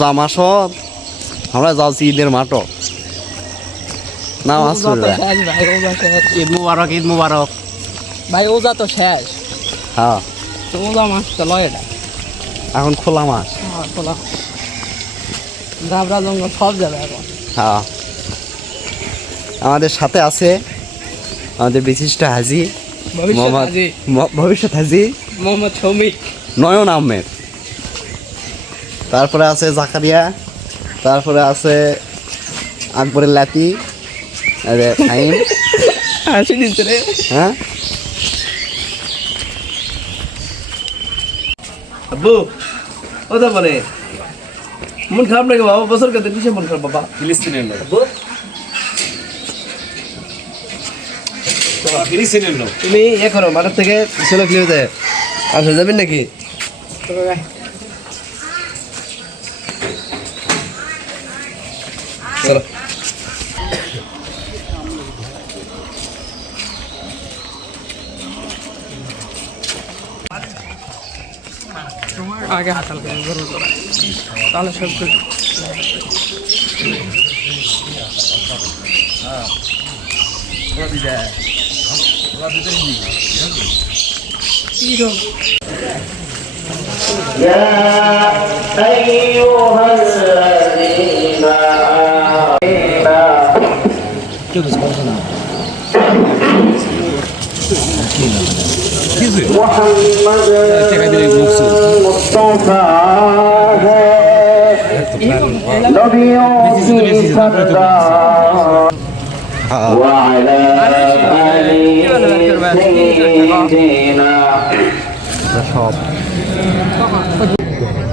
জামা সব আমরা যাচ্ছি ঈদের মাঠও না ঈদ মুবারক ঈদ মুবারক ভাই ওজা তো শেষ। হ্যাঁ তো ওজা মাছ তো লয় এটা এখন খোলা মাছ। খোলা গাবরা জঙ্গল সব যাবে এখন। হ্যাঁ আমাদের সাথে আছে আমাদের বিশিষ্ট হাজি ভবিষ্যৎ হাজি মোহাম্মদ শমিক নয়ন আহমেদ, তারপরে আছে জাকারিয়া, তারপরে আছে আকবরের লাতি ফাইন। হ্যাঁ আব্বু ওটা বলে মন খারাপ নাকি বাবা? বছর কাতে কিসে মন খারাপ বাবা? ফিলিস্তিনের লোক। আব্বু ফিলিস্তিনের লোক। তুমি ইয়ে করো, মাঠের থেকে ছেলে খেলে যায় আসা যাবেন নাকি? চলো আগে হাতাল করে তাহলে সব কিছু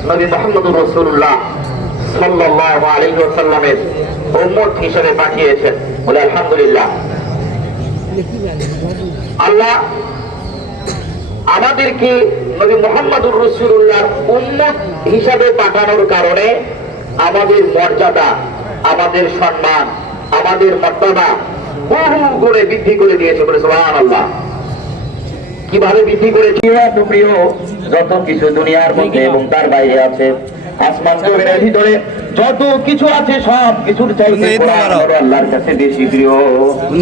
নবী মুহাম্মদুর রাসূলুল্লাহ সাল্লাল্লাহু আলাইহি ওয়াসাল্লামের উম্মত হিসেবে পাঠিয়েছেন। বলে আলহামদুলিল্লাহ। আল্লাহ আমাদেরকে নবী মুহাম্মদুর রাসূলুল্লাহর উম্মত হিসেবে পাঠানোর কারণে আমাদের মর্যাদা, আমাদের সম্মান, আমাদের মর্যাদা বহু গুণে বৃদ্ধি করে দিয়েছে। বলে সুবহানাল্লাহ। কিভাবে বৃদ্ধি করেছি? প্রিয় যত কিছু দুনিয়ার মধ্যে এবং তার বাইরে আছে, আসমান জমিনের ভিতরে যত কিছু আছে, সব কিছুর চাইতে আল্লাহর কাছে বেশি প্রিয়।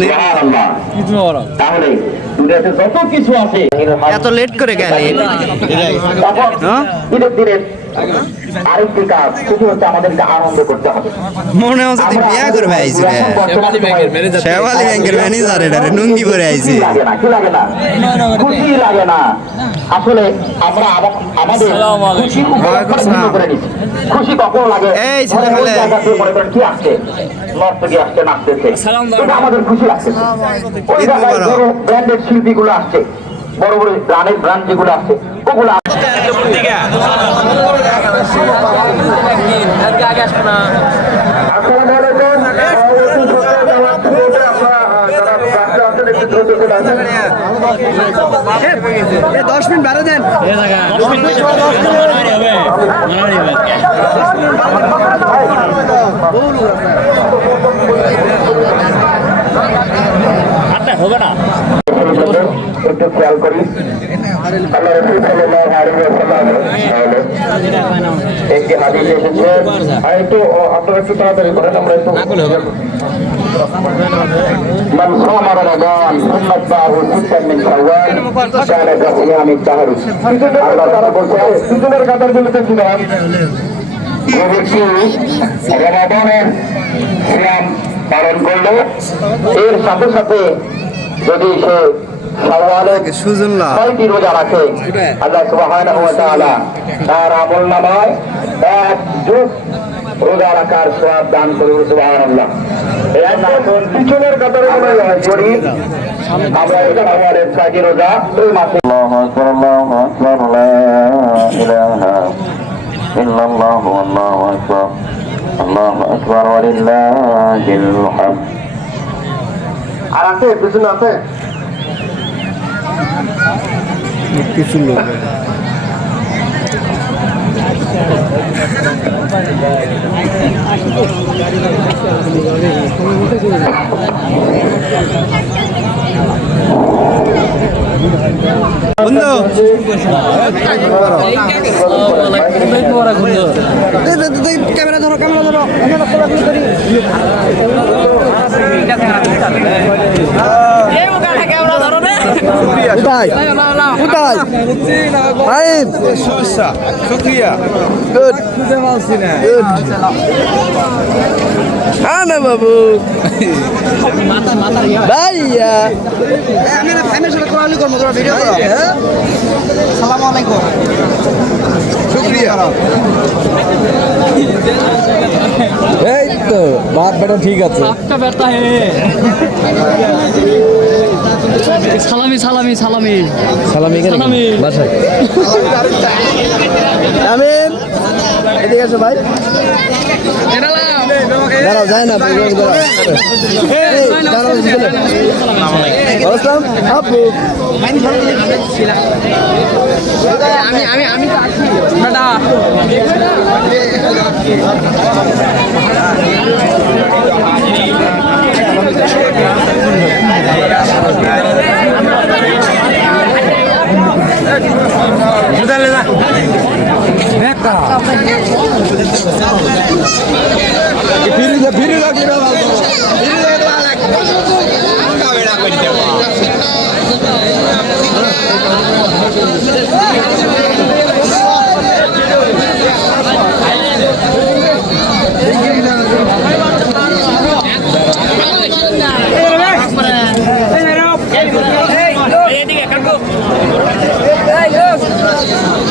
সুবহানাল্লাহ। তাহলে দুনিয়াতে যত কিছু আছে, এত লেট করে গেলে ঈদের দিনের আরেকটি কাজ, সেটি হচ্ছে আমাদেরকে আনন্দ করতে হবে। মনে হচ্ছে তুই বিয়া করবে আইছি রে, শেওয়ালি ব্যাংকের ম্যানেজার এটা রে, লুঙ্গি পরে আইছি। কি লাগে না খুশি লাগে না? আসলে আমরা আমাদের খুশি করে নিচ্ছি। খুশি কখন লাগে? এই ছেলে মেলে মনে করেন কি আসছে, নর্তকী আসছে, নাচতেছে, এটা আমাদের খুশি লাগছে। ওই জায়গায় বড় ব্র্যান্ডেড শিল্পীগুলো আসছে, বড় বড় গানের ব্র্যান্ড যেগুলো আসছে, ওগুলো দশ মিনিট বাড়ে দেন। হবে না একটু খেয়াল করি। আল্লাহ রাসূল সাল্লাল্লাহু আলাইহি ওয়াসাল্লাম একটি হাদিস এসেছে, আর একটু আপনারা একটু তাড়াতাড়ি করেন, আমরা একটু মান সামা রমাদান সুম্মা তাহু সিত্তান মিন শাওয়াল কানা কাসিয়ামিদ দাহর। আল্লাহ তাআলা বলছে দুজনের কাতার বলতে ছিলাম, যে ব্যক্তি রমাদানের সিয়াম পালন করলো, এর সাথে সাথে যদি সে শাওয়ালের 6টি রোজা রাখে, আল্লাহ সুবহানাহু ওয়া তাআলা তার আমলনামায় 1 যুগ রোজা রাখার সওয়াব দান করবে। সুবহানাল্লাহ। এখন পিছনের কাতারে করি আমরা শাওয়ালের 6টি রোজা এই মাসে। আল্লাহু আকবার, আল্লাহু আকবার, লা ইলাহা ইল্লাল্লাহু, আল্লাহু আকবার, আল্লাহু আকবার, ওয়া লিল্লাহিল হামদ। আর আছে পিছনে আছে কিছু লোক বন্ধু ক্যামেরা ধরো কোথায় কোথায় হ্যাঁ না বাবু ভাইয়া আমি না ফ্যামিলির সাথে কোলাকুলি করবো তোরা ভিডিও করো সালামু আলাইকুম এই তো বাদ বেটা ঠিক আছে आपका बेटा है সালামি সালামি সালামি সালামি সালামি। বাসায় আমিন এদিকে আসো ভাই দাঁড়াও যায় না আপু আমি বেটা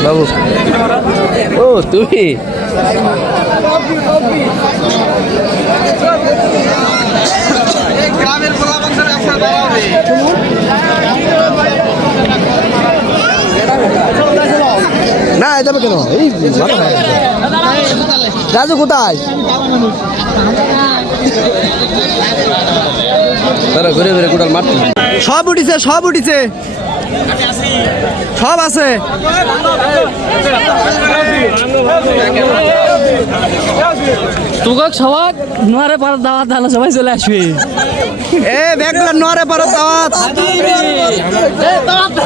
বাবু ও তুমি না এটা কেন এই রাজু কোথায় তারা ঘুরে ঘুরে কোটাল মারতে সব উঠিছে সব আছে তোকে সবাই নোয়ারে পার দাওয়াত তাহলে সবাই চলে আসবে এ ব্যাগগুলো নোয়ারে পারত দাওয়াত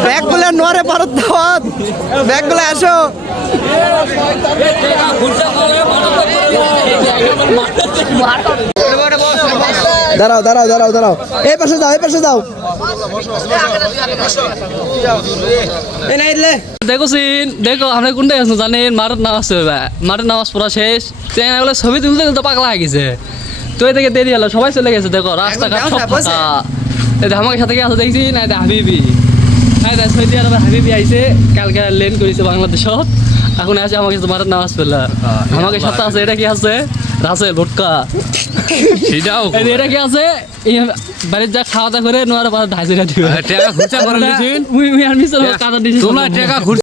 ব্যাগগুলো নোয়ারে পারত দাওয়াত ব্যাগগুলো আসো দাঁড়াও এই পাশে যাও দেখো আমরা কোনটা আছো জানেন মারত নামাজ হবে মারত নামাজ পড়া শেষ এগুলো ছবি তুলতে তুলতে পাগলা হয়ে গেছে তো এ থেকে দেরি হলো সবাই চলে গেছে দেখো রাস্তাঘাট সব ফাঁকা এই আমাকে সাথে কি আছে দেখছি না এটা হাবিবি সৌদি আরবে হাবিবি আইছে কালকে লেন করেছে বাংলাদেশত এখন আছে আমাকে মারত নামাজ পড়লা আমাকে সাথে আছে এটা কি আছে রাসেল ভোটকা সেটাও এটা কি আছে বাড়ির যা খাওয়া দাওয়া করে নোয়ার পাশে ধাইছে টাকা খরচা করে নিয়েছেন মুই আর মিশাল কাটা দিয়েছি তোমরা টাকা